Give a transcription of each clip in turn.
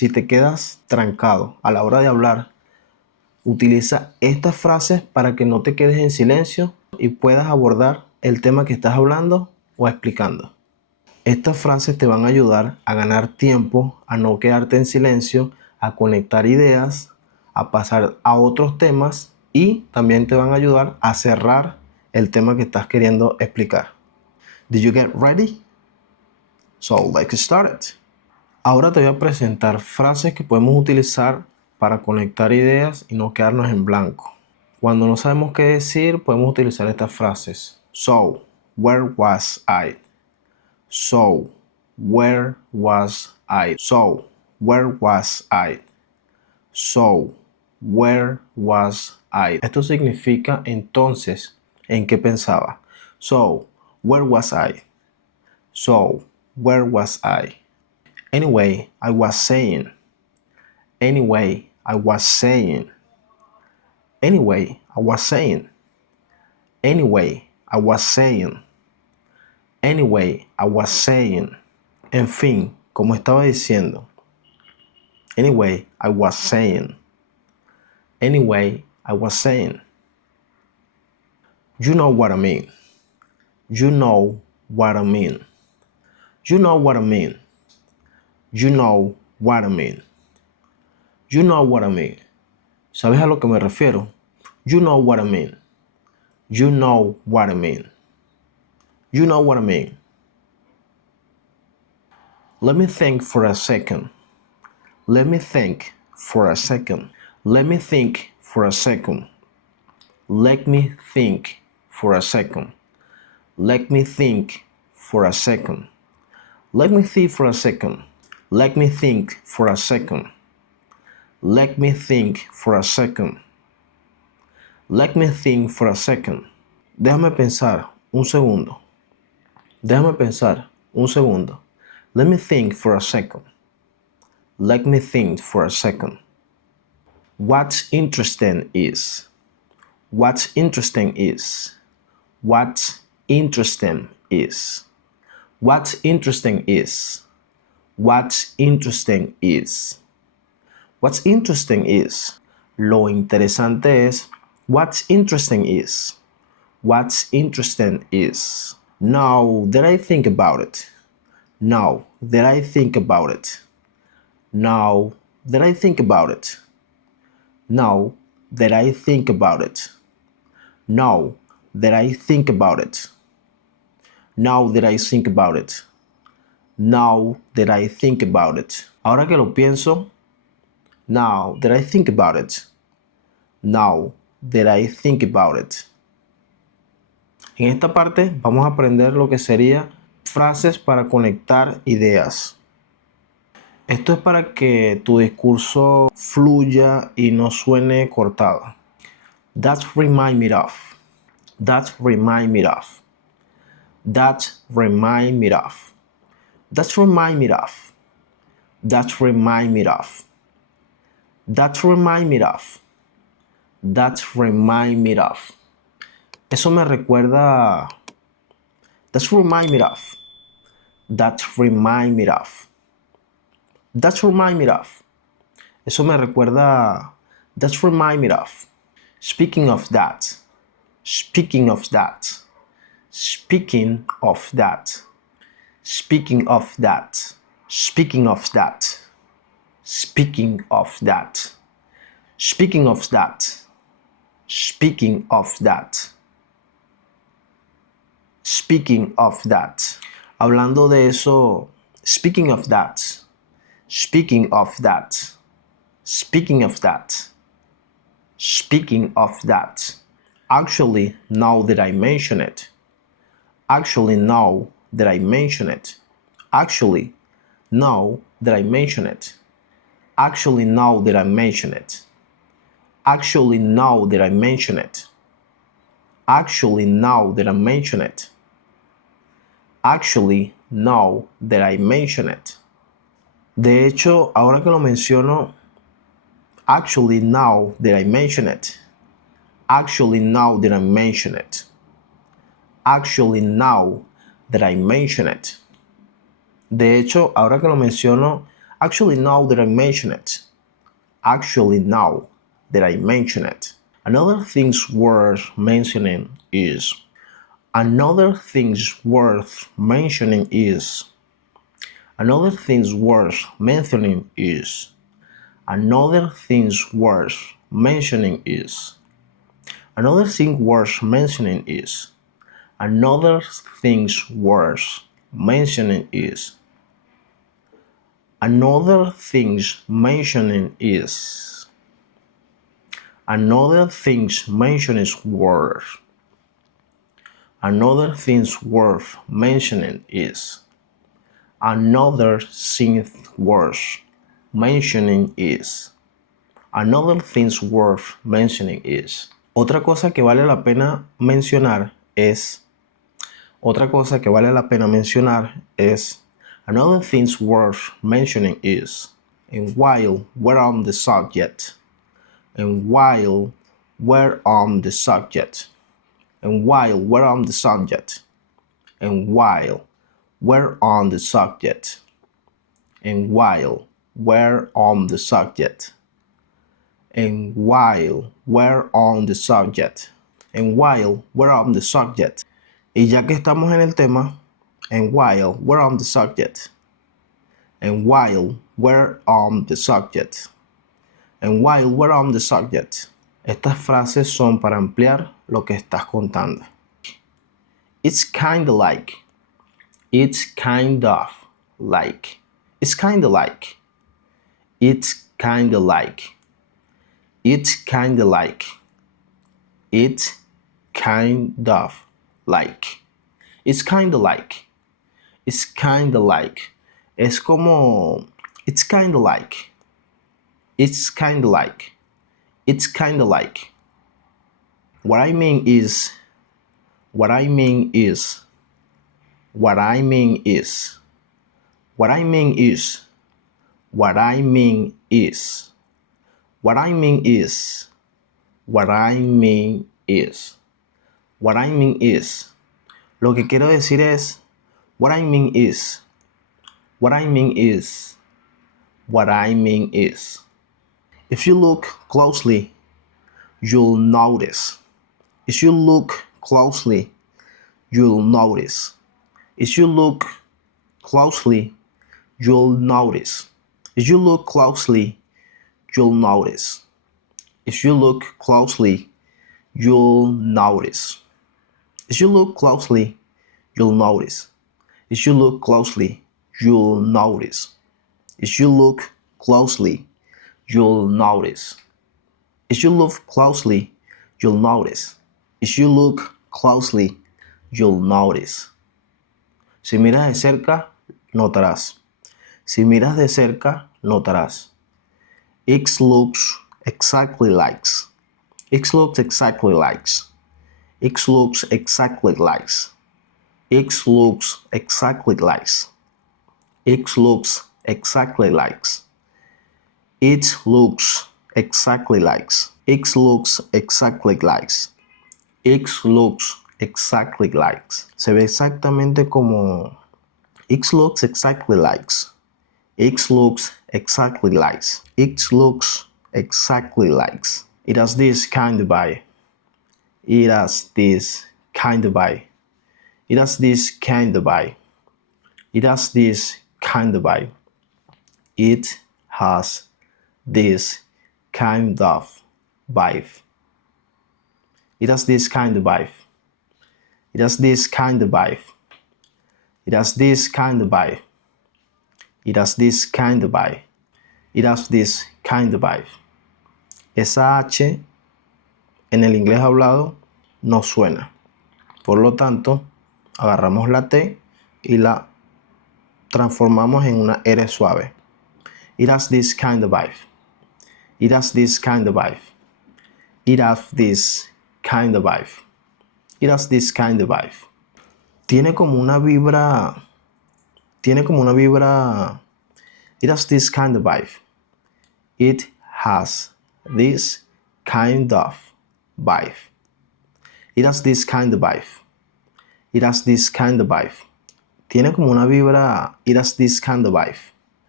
si te quedas trancado a la hora de hablar, utiliza estas frases para que no te quedes en silencio y puedas abordar el tema que estás hablando o explicando. Estas frases te van a ayudar a ganar tiempo, a no quedarte en silencio, a conectar ideas, a pasar a otros temas y también te van a ayudar a cerrar el tema que estás queriendo explicar. Did you get ready? So let's get started. Ahora te voy a presentar frases que podemos utilizar para conectar ideas y no quedarnos en blanco. Cuando no sabemos qué decir, podemos utilizar estas frases. So, where was I? So, where was I? So, where was I? So, where was I? Esto significa entonces, ¿en qué pensaba? So, where was I? So, where was I? Anyway, I was saying. Anyway, I was saying. Anyway, I was saying. Anyway, I was saying. Anyway, I was saying. En fin, como estaba diciendo. Anyway, I was saying. Anyway, I was saying. You know what I mean. You know what I mean. You know what I mean. You know what I mean. You know what I mean. ¿Sabes a lo que me refiero? You know what I mean. You know what I mean. You know what I mean. Let me think for a second. Let me think for a second. Let me think for a second. Let me think for a second. Let me think for a second. Let me think for a second. Let me think for a second. Let me think for a second. Let me think for a second. Déjame pensar un segundo. Déjame pensar un segundo. Let me think for a second. Let me think for a second. What's interesting is. What's interesting is. What's interesting is. What's interesting is. What's interesting is. What's interesting is. Lo interesante es. What's interesting is. What's interesting is. Now that I think about it. Now that I think about it. Now that I think about it. Now that I think about it. Now that I think about it. Now that I think about it. Now that I think about it. Ahora que lo pienso. Now that I think about it. Now that I think about it. En esta parte vamos a aprender lo que sería frases para conectar ideas. Esto es para que tu discurso fluya y no suene cortado. That remind me of. That remind me of. That remind me of. That remind me of. That remind me of. That remind me of. That remind me of. Eso me recuerda. That remind me of. That remind me of. That remind me of. Eso me recuerda. That remind me of. Speaking of that. Speaking of that. Speaking of that. Speaking of that. Speaking of that. Speaking of that. Speaking of that. Speaking of that. Speaking of that. Hablando de eso. Speaking of that. Speaking of that. Speaking of that. Speaking of that. Actually, now that I mention it. Actually, now that I mention it. Actually, now that I mention it. Actually, now that I mention it. Actually, now that I mention it. Actually, now that I mention it. Actually, now that I mention it. De hecho, ahora que lo menciono, actually, now that I mention it. Actually, now that I mention it. Actually, now that I mention it. De hecho, ahora que lo menciono, Actually, now that I mention it. Actually, now that I mention it. Another thing's worth mentioning is. Another thing's worth mentioning is. Another thing's worth mentioning is. Another thing's worth mentioning is. Another thing worth mentioning is. Another thing's worth mentioning is. Another thing's mentioning is. Another thing's mentioning is worth. Another thing's worth mentioning is. Another thing's worth mentioning is. Another thing's worth mentioning is. Otra cosa que vale la pena mencionar es. Otra cosa que vale la pena mencionar es. Another thing's worth mentioning is. And while we're on the subject. And while we're on the subject. And while we're on the subject. And while we're on the subject. And while we're on the subject. And while we're on the subject. And while we're on the subject. Y ya que estamos en el tema, and while we're on the subject. And while we're on the subject. And while we're on the subject. Estas frases son para ampliar lo que estás contando. It's kind of like. It's kind of like. It's kind of like. It's kind of like. It's kind of like. It's kind of like. It's kind of like. It's kind of like. Es como. It's kind of like. It's kind of like. It's kind of like. What I mean is. What I mean is. What I mean is. What I mean is. What I mean is. What I mean is. What I mean is. What I mean is. Lo que quiero decir es. What I mean is. What I mean is. What I mean is. If you look closely, you'll notice. If you look closely, you'll notice. If you look closely, you'll notice. If you look closely, you'll notice. If you look closely, you'll notice. If you look closely, you'll notice. If you look closely, you'll notice. If you look closely, you'll notice. If you look closely, you'll notice. If you look closely, you'll notice. Si miras de cerca, notarás. Si miras de cerca, notarás. It looks exactly like. It looks exactly like. It looks exactly like. It looks exactly like. It looks exactly like. It looks exactly like. It looks exactly like. It looks exactly like. Se ve exactamente como. It looks exactly like. It looks exactly like. It looks exactly like. It has this kind of vibe. It has this kind of vibe. It has this kind of vibe. It has this kind of vibe. It has this kind of vibe. It has this kind of vibe. It has this kind of vibe. It has this kind of vibe. It has this kind of vibe. It has this kind of vibe. Esa H en el inglés hablado no suena. Por lo tanto, agarramos la T y la transformamos en una R suave. It has this kind of vibe. It has this kind of vibe. It has this kind of vibe. It has this kind of vibe. Tiene como una vibra. It has this kind of vibe. It has this kind of vibe. It has this kind of vibe. It has this kind of vibe. Tiene como una vibra. It has this kind of vibe.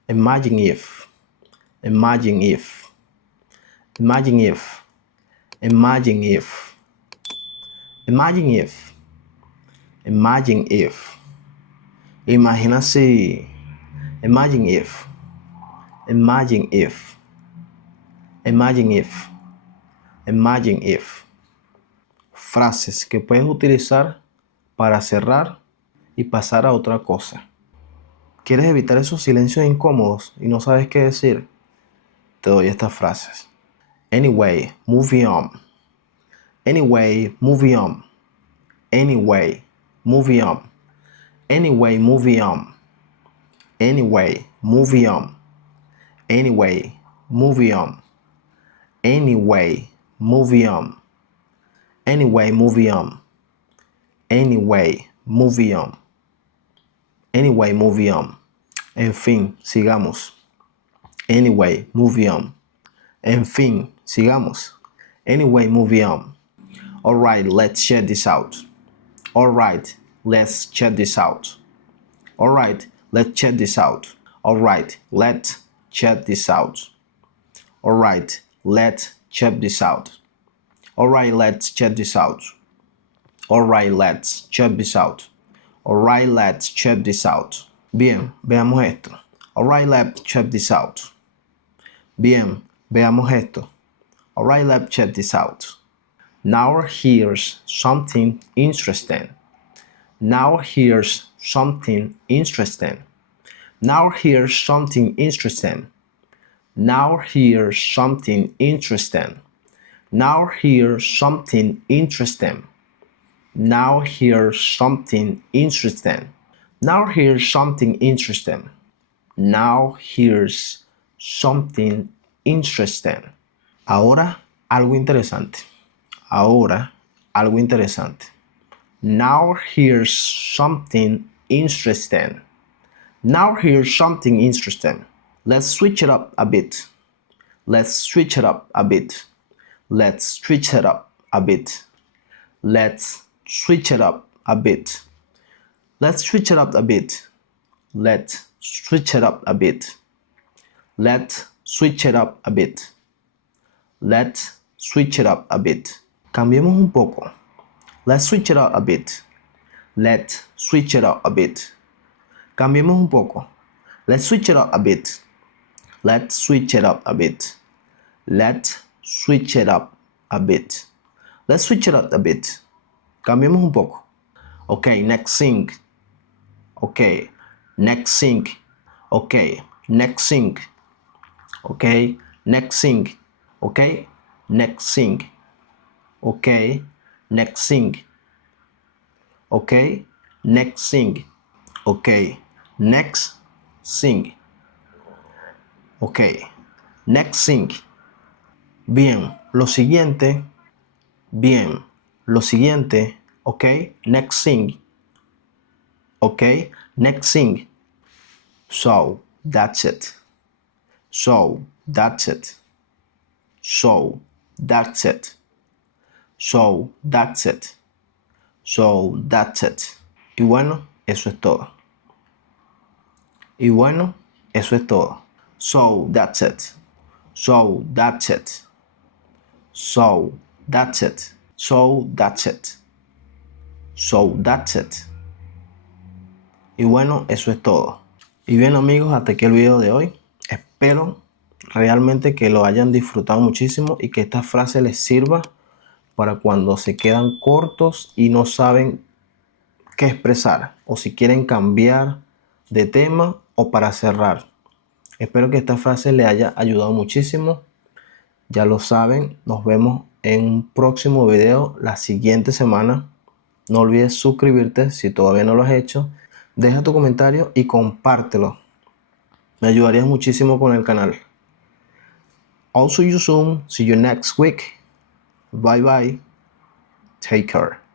Imagine if. Imagine if. Imagine if. Imagine if. Imagine if. Imagine if. Imagina si. Imagine if. Imagine if. Imagine if. Imagine if. Frases que puedes utilizar para cerrar y pasar a otra cosa. ¿Quieres evitar esos silencios incómodos y no sabes qué decir? Te doy estas frases. Anyway, moving on. Anyway, moving on. Anyway, moving on. Anyway, moving on. Anyway, moving on. Anyway, moving on. Anyway, moving on. Anyway, moving on. Anyway, moving on. Anyway, moving on. En fin, sigamos. Anyway, moving on. En fin, sigamos. Anyway, moving on. Alright, let's check this out. Alright, let's check this out. Alright, let's check this out. Alright, let's check this out. Alright, let's check this out. Alright, let's check this out. Alright, let's check this out. Alright, let's check this out. Bien, veamos esto. Alright, let's check this out. Bien, veamos esto. Alright, let's check this out. Now here's something interesting. Now here's something interesting. Now here's something interesting. Now here's something interesting. Now here's something interesting. Now here's something interesting. Now here's something interesting. Now here's something interesting. Ahora algo interesante. Ahora algo interesante. Now here's something interesting. Now here's something interesting. Let's switch it up a bit. Let's switch it up a bit. Let's switch it up a bit. Let's switch it up a bit. Let's switch it up a bit. Let's switch it up a bit. Let's switch it up a bit. Let's switch it up a bit. Cambiemos un poco. Let's switch it up a bit. Let's switch it up a bit. Cambiemos un poco. Let's switch it up a bit. Let's switch it up a bit. Let's switch it up a bit. Let's switch it up a bit. Cambiemos un poco. Okay, next thing. Okay, next thing. Okay, next thing. Okay, next thing. Okay, next thing. Okay, next thing. Okay, next thing. Okay, next thing. Okay, next thing. Bien, lo siguiente. Bien, lo siguiente. Okay, next thing. Okay, next thing. So, that's it. So, that's it. So, that's it. So, that's it. So, that's it. Y bueno, eso es todo. Y bueno, eso es todo. So, that's it. So, that's it. So, that's it. So, that's it. So, that's it. Y bueno, eso es todo. Y bien amigos, hasta aquí el video de hoy. Espero realmente que lo hayan disfrutado muchísimo y que esta frase les sirva para cuando se quedan cortos y no saben qué expresar, o si quieren cambiar de tema o para cerrar. Espero que esta frase les haya ayudado muchísimo. Ya lo saben, nos vemos en un próximo video la siguiente semana. No olvides suscribirte si todavía no lo has hecho. Deja tu comentario y compártelo. Me ayudarías muchísimo con el canal. Also you soon. See you next week. Bye bye. Take care.